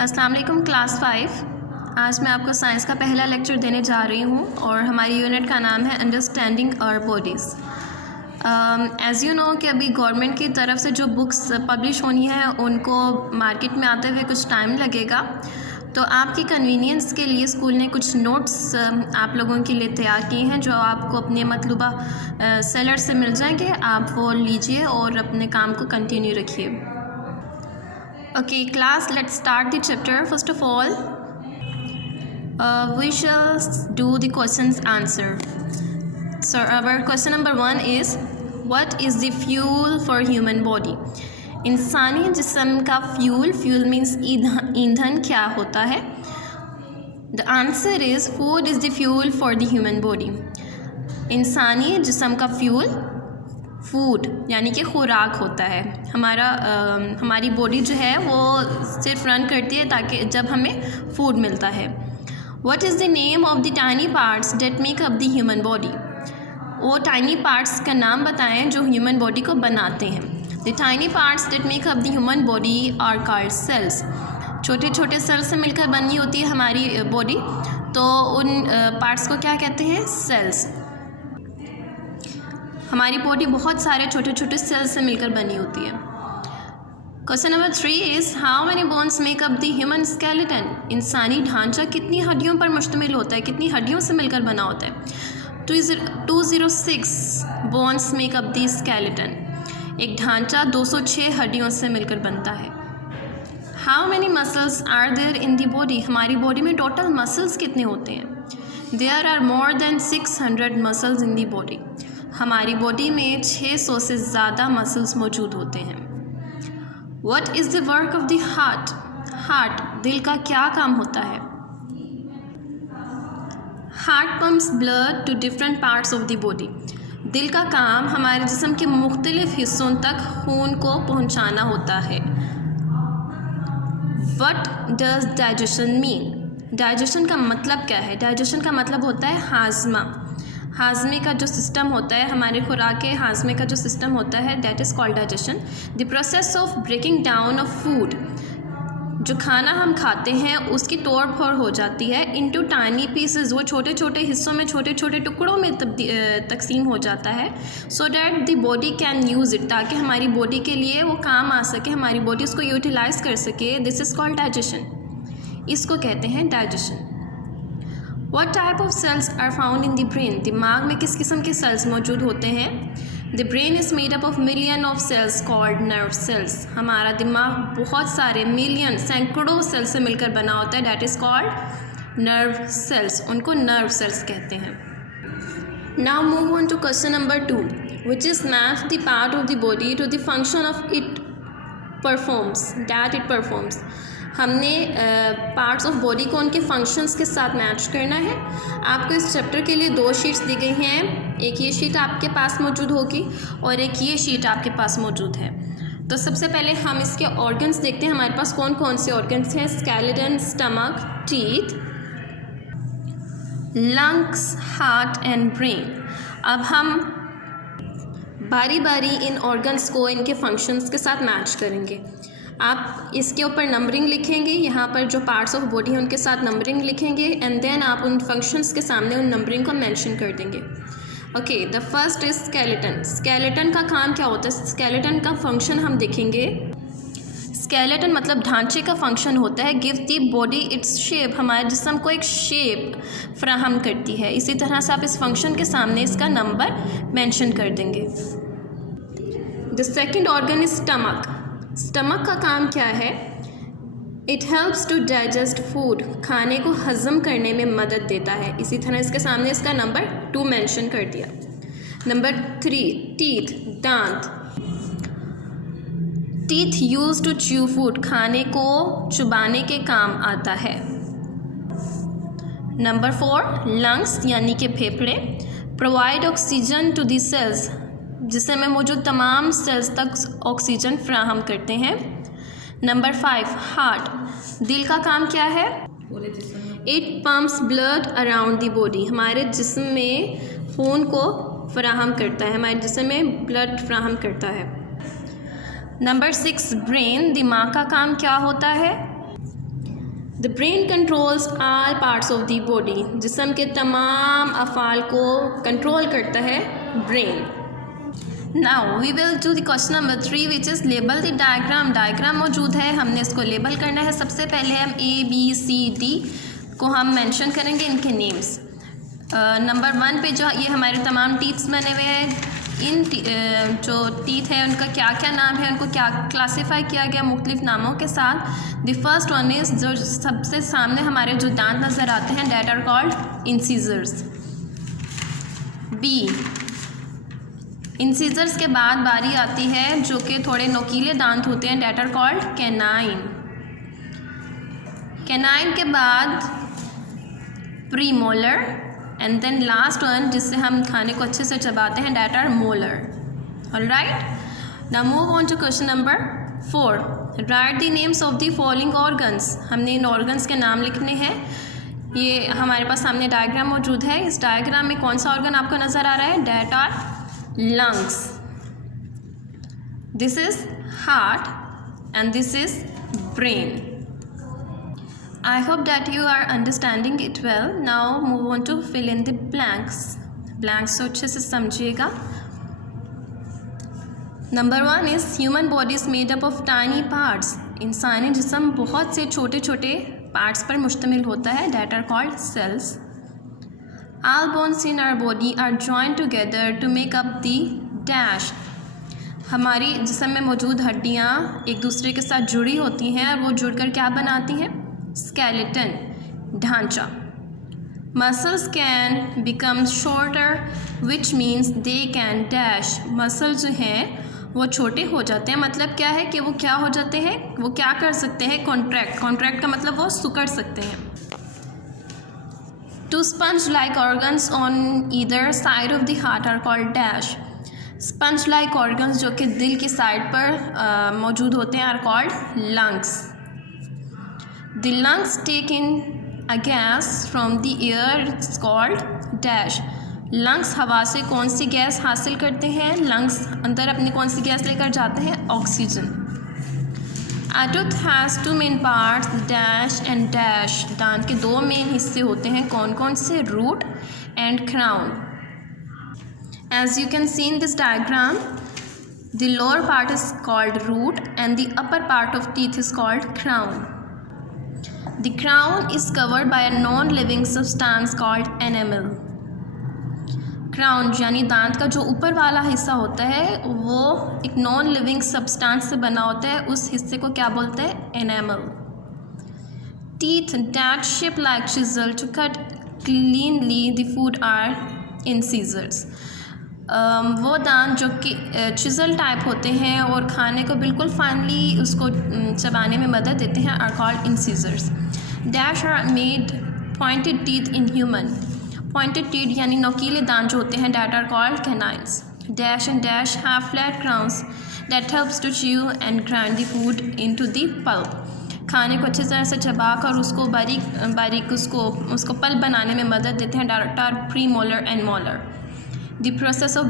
अस्सलाम वालेकुम क्लास 5। आज मैं आपको साइंस का पहला लेक्चर देने जा रही हूँ और हमारी यूनिट का नाम है understanding our bodies. As you know कि अभी गवर्नमेंट की तरफ से जो बुक्स पब्लिश होनी है उनको मार्केट में आते हुए कुछ टाइम लगेगा, तो आपकी कन्वीनियंस के लिए स्कूल ने कुछ नोट्स आप लोगों के लिए तैयार किए हैं जो आपको अपने मतलूबा सेलर से मिल जाएंगे। आप वो लीजिए और अपने काम को कंटिन्यू रखिए। Okay class, let's start the chapter. First of all, we shall do the questions answer. So our question number 1 is, what is the fuel for human body? इंसानी जिस्म का फ्यूल मीन्स ईंधन क्या होता है? The answer is food is the fuel for the human body. इंसानी जिस्म का फ्यूल फूड यानी कि खुराक होता है। हमारी बॉडी जो है वो सिर्फ रन करती है ताकि जब हमें फूड मिलता है। What is the name of the tiny parts that make up the human body? वो टाइनी पार्ट्स का नाम बताएं जो ह्यूमन बॉडी को बनाते हैं। The tiny parts that make up the human body are called cells. छोटे छोटे सेल्स से मिलकर बनी होती है हमारी बॉडी, तो उन पार्ट्स को क्या कहते हैं? सेल्स। हमारी बॉडी बहुत सारे छोटे छोटे सेल्स से मिलकर बनी होती है। Question number 3 is, how many bones make up the human skeleton? इंसानी ढांचा कितनी हड्डियों पर मुश्तमिल होता है, कितनी हड्डियों से मिलकर बना होता है? 206 bones make up the skeleton. एक ढांचा 206 हड्डियों से मिलकर बनता है। How many muscles are there in the body? हमारी बॉडी में टोटल मसल्स कितने होते हैं? There are more than 600 muscles in the body. हमारी बॉडी में 600 से ज़्यादा मसल्स मौजूद होते हैं। What is the work of the heart? Heart, दिल का क्या काम होता है? Heart pumps blood to different parts of the body. दिल का काम हमारे जिस्म के मुख्तलिफ हिस्सों तक खून को पहुंचाना होता है। What does digestion mean? Digestion का मतलब क्या है? डाइजेशन का मतलब होता है हाजमा। हाजमे का जो सिस्टम होता है, हमारे खुराक के हाजमे का जो सिस्टम होता है, that is called digestion. The process of breaking down of food, जो खाना हम खाते हैं उसकी तोड़ फोड़ हो जाती है इनटू टाइनी पीसेस। वो छोटे छोटे हिस्सों में छोटे छोटे टुकड़ों में तकसीम हो जाता है, so that the body can use it, ताकि हमारी बॉडी के लिए वो काम आ सके, हमारी बॉडी उसको यूटिलाइज़ कर सके। This is called digestion. इसको कहते हैं digestion. What type of cells are found in the brain? दिमाग में किस किस्म के सेल्स मौजूद होते हैं? The brain is made up of million of cells called nerve cells. हमारा दिमाग बहुत सारे मिलियन सैकड़ों सेल से मिलकर बना होता है, that is called nerve cells. उनको nerve cells कहते हैं। Now move on to question number 2, which is match the part of the body to the function of it performs. हमने पार्ट्स ऑफ बॉडी को उनके फंक्शंस के साथ match करना है। आपको इस चैप्टर के लिए 2 शीट्स दी गई हैं। एक ये शीट आपके पास मौजूद होगी और एक ये शीट आपके पास मौजूद है। तो सबसे पहले हम इसके ऑर्गन्स देखते हैं, हमारे पास कौन कौन से ऑर्गन्स हैं। Skeleton, stomach, teeth, lungs, heart and brain. अब हम बारी बारी इन ऑर्गन्स को इनके फंक्शंस के साथ मैच करेंगे। आप इसके ऊपर नंबरिंग लिखेंगे, यहाँ पर जो पार्ट्स ऑफ बॉडी हैं उनके साथ नंबरिंग लिखेंगे, एंड देन आप उन फंक्शंस के सामने उन नंबरिंग को मेंशन कर देंगे। Okay, the first is skeleton. Skeleton का काम क्या होता है? स्केलेटन का फंक्शन हम देखेंगे। स्केलेटन मतलब ढांचे का फंक्शन होता है give the body its shape, हमारे जिस्म को एक शेप फ्राहम करती है। इसी तरह से आप इस फंक्शन के सामने इसका नंबर मेंशन कर देंगे। The second organ is stomach. Stomach का काम क्या है? It helps to digest food, खाने को हज़म करने में मदद देता है। इसी तरह इसके सामने इसका नंबर 2 मेंशन कर दिया। नंबर 3, टीथ, दांत। Teeth use to chew food, खाने को चुबाने के काम आता है। नंबर 4, लंग्स यानी कि फेफड़े, provide oxygen to the cells, जिसमें मौजूद तमाम सेल्स तक ऑक्सीजन फ्राहम करते हैं। नंबर 5, हार्ट, दिल का काम क्या है? It pumps blood around the body, हमारे जिस्म में खून को फ्राहम करता है, हमारे जिस्म में ब्लड फ्राहम करता है। नंबर 6 ब्रेन, दिमाग का काम क्या होता है? The brain controls all parts of the body, जिस्म के तमाम अफ़ाल को कंट्रोल करता है brain. Now we will do the question number 3 which is label the diagram. Diagram मौजूद है, हमने इसको लेबल करना है। सबसे पहले हम ABCD को हम मेंशन करेंगे इनके नेम्स। नंबर 1 पे जो ये हमारे तमाम टीथ्स बने हुए हैं, इन जो टीथ है उनका क्या क्या नाम है, उनको क्या क्लासीफाई किया गया मुख्तलिफ नामों के साथ। द फर्स्ट वन इज़, जो सबसे सामने हमारे जो दांत नज़र आते हैं, that are called incisors. B, incisors के बाद बारी आती है जो कि थोड़े नोकीले दांत होते हैं, that are called canine. Canine के बाद premolar and then last one जिससे हम खाने को अच्छे से चबाते हैं, that are molar. All right, now move on to question number 4। Write the names of the following organs. हमने इन ऑर्गन्स के नाम लिखने हैं। ये हमारे पास सामने डायग्राम मौजूद है। इस डायग्राम में कौन सा ऑर्गन आपको नज़र आ रहा है, that are lungs, this is heart and this is brain. I hope that you are understanding it well. Now move on to fill in the blanks. Blanks को अच्छे से समझिएगा। Number 1 is human body is made up of tiny parts. इंसानी जिस्म बहुत से छोटे छोटे पार्ट्स पर मुश्तमिल होता है, that are called cells. All bones in our body are joined together to make up the dash. हमारी जिस्म में मौजूद हड्डियाँ एक दूसरे के साथ जुड़ी होती हैं और वो जुड़कर क्या बनाती हैं, skeleton, ढांचा। Muscles can become shorter which means they can dash. Muscle जो हैं वो छोटे हो जाते हैं, मतलब क्या है कि वो क्या हो जाते हैं, वो क्या कर सकते हैं, कॉन्ट्रैक्ट। कॉन्ट्रैक्ट का मतलब वो सिकुड़ सकते हैं। Two sponge-like organs on either side of the heart are called dash. Sponge-like organs जो कि दिल की साइड पर मौजूद होते हैं are called lungs. The lungs take in a gas from the air, it's called dash. Lungs हवा से कौन सी गैस हासिल करते हैं, लंग्स अंदर अपनी कौन सी गैस लेकर जाते हैं, oxygen. A tooth has two main parts, dash and dash. दांत के दो मेन हिस्से होते हैं, कौन कौन से, root and crown. As you can see in this diagram, the lower part is called root and the upper part of teeth is called crown. The crown is covered by a non-living substance called enamel. Crown यानी दांत का जो ऊपर वाला हिस्सा होता है वो एक नॉन लिविंग सब्सटेंस से बना होता है, उस हिस्से को क्या बोलते हैं, enamel. Teeth that shape like chisel to cut cleanly the food are incisors. वो दांत जो कि चिज़ल टाइप होते हैं और खाने को बिल्कुल फाइनली उसको चबाने में मदद देते हैं, are called incisors. Dash are made pointed teeth in human. Pointed teeth यानी नोकीले दांत जो होते हैं, that are called canines. Dash and dash have flat crowns that helps to chew and grind the food into the pulp. खाने को अच्छी तरह से चबा कर उसको बारीक बारीक उसको पल्प बनाने में मदद देते हैं, that are premolar and molar. The process of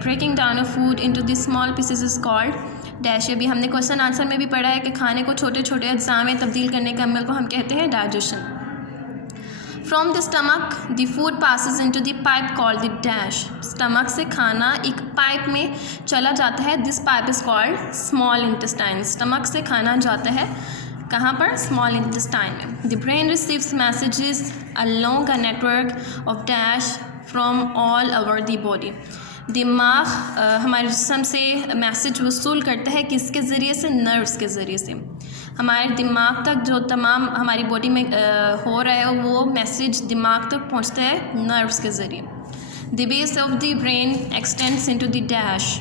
breaking down a food into the small pieces is called dash। अभी हमने क्वेश्चन आंसर में भी पढ़ा है कि खाने को छोटे छोटे अज्जा में तब्दील करने के अमल को हम कहते हैं digestion. From the stomach, the food passes into the pipe called the dash। Stomach से खाना एक पाइप में चला जाता है, this pipe is called small intestine. Stomach से खाना जाता है कहाँ पर, स्मॉल इंटेस्टाइन में। The brain receives messages along a network of dash from all over the body. दिमाग हमारे जिस्म से मैसेज वसूल करता है, किसके ज़रिए से, नर्व्स के ज़रिए से। हमारे दिमाग तक जो तमाम हमारी बॉडी में हो रहा है वो मैसेज दिमाग तक पहुंचता है नर्व्स के ज़रिए। The base of the brain x tends into the dash.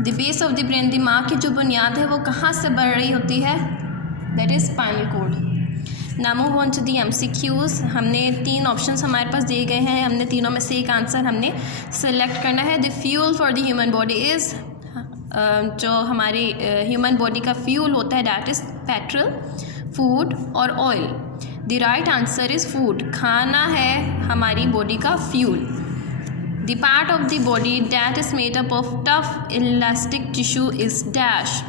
The base of the brain, दिमाग की जो बुनियाद है वो कहाँ से बढ़ रही होती है, that is spinal cord. Now move on to the MCQs। हमने 3 ऑप्शंस हमारे पास दिए गए हैं, हमने तीनों में से एक आंसर हमने सेलेक्ट करना है। The fuel for the human body is, जो हमारे ह्यूमन बॉडी का फ्यूल होता है दैट इज़ पेट्रोल, फूड और oil. The right answer is food. खाना है हमारी बॉडी का fuel. The part of the body that is made up of tough elastic tissue is dash.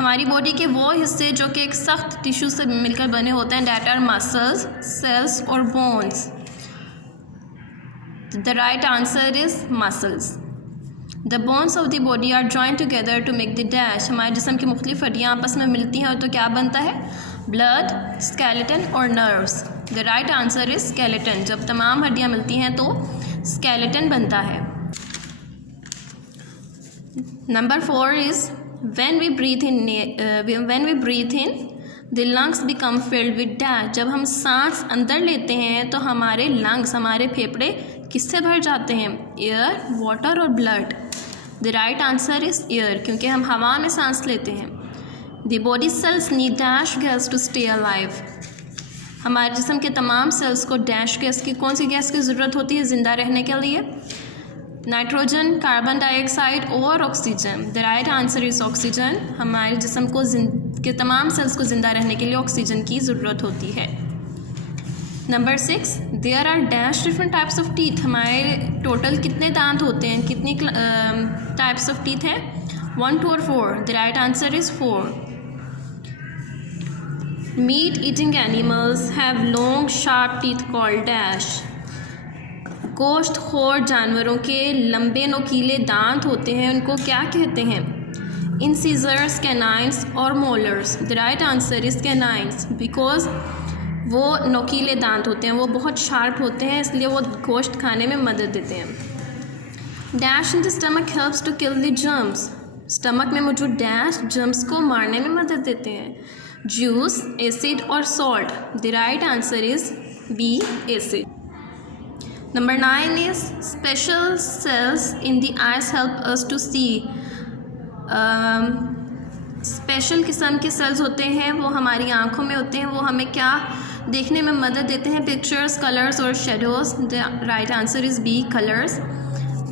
हमारी बॉडी के वो हिस्से जो कि एक सख्त टिश्यू से मिलकर बने होते हैं, डैट आर मसल्स, सेल्स और bones. The right answer is muscles. The bones of the body are joint together to make the dash. हमारे जिस्म की मुख्तलिफ हड्डियाँ आपस में मिलती हैं तो क्या बनता है? ब्लड, स्केलेटन और nerves. The right answer is skeleton. जब तमाम हड्डियाँ मिलती हैं तो स्केलेटन बनता है। Number 4 is when we breathe in the lungs become filled with dash। जब हम सांस अंदर लेते हैं तो हमारे लंग्स, हमारे फेफड़े किससे भर जाते हैं? एयर, वाटर और blood. The right answer is air, क्योंकि हम हवा में सांस लेते हैं। The body cells need dash gas to stay alive. हमारे जिस्म के तमाम सेल्स को डैश गैस की, कौन सी गैस की ज़रूरत होती है ज़िंदा रहने के लिए? नाइट्रोजन, कार्बन डाइऑक्साइड और oxygen. The right answer is oxygen. हमारे जिस्म को के तमाम सेल्स को ज़िंदा रहने के लिए ऑक्सीजन की ज़रूरत होती है। Number 6, there are dash different types of teeth. हमारे टोटल कितने दांत होते हैं? कितनी टाइप्स ऑफ टीथ हैं? 1, 2 और 4। The right answer is 4। Meat eating animals have long sharp teeth called dash. गोश्त खोर जानवरों के लंबे नोकीले दांत होते हैं, उनको क्या कहते हैं? इंसीजर्स, कैनाइन्स और molars. The right answer is canines, because वो नोकीले दांत होते हैं, वो बहुत शार्प होते हैं, इसलिए वो गोश्त खाने में मदद देते हैं। Dash in the stomach helps to kill the germs. Stomach में मौजूद डैश जर्म्स को मारने में मदद देते हैं। जूस, एसिड और salt. The right answer is B, acid. Number 9 is special cells in the eyes help us to see। Special किस्म के सेल्स होते हैं, वो हमारी आँखों में होते हैं, वो हमें क्या देखने में मदद देते हैं? पिक्चर्स, कलर्स और shadows. The right answer is B, colours.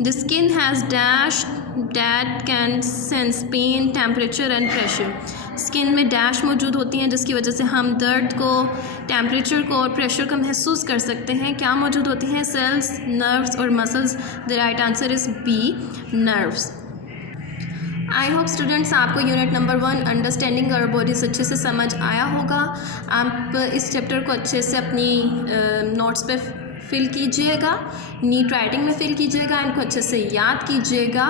The skin has dash that can sense pain, temperature and pressure. Skin में डैश मौजूद होती हैं जिसकी वजह से हम दर्द को, टेम्परेचर को और प्रेशर को महसूस कर सकते हैं। क्या मौजूद होती हैं? सेल्स, नर्व्स और muscles. The right answer is B, nerves. I hope students आपको unit number 1 understanding our bodies अच्छे से समझ आया होगा। आप इस चैप्टर को अच्छे से अपनी नोट्स पे फिल कीजिएगा, नीट राइटिंग में फिल कीजिएगा, इनको अच्छे से याद कीजिएगा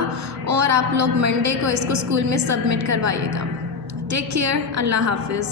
और आप लोग मंडे को इसको स्कूल में सबमिट करवाइएगा। टेक केयर, अल्लाह हाफिज़।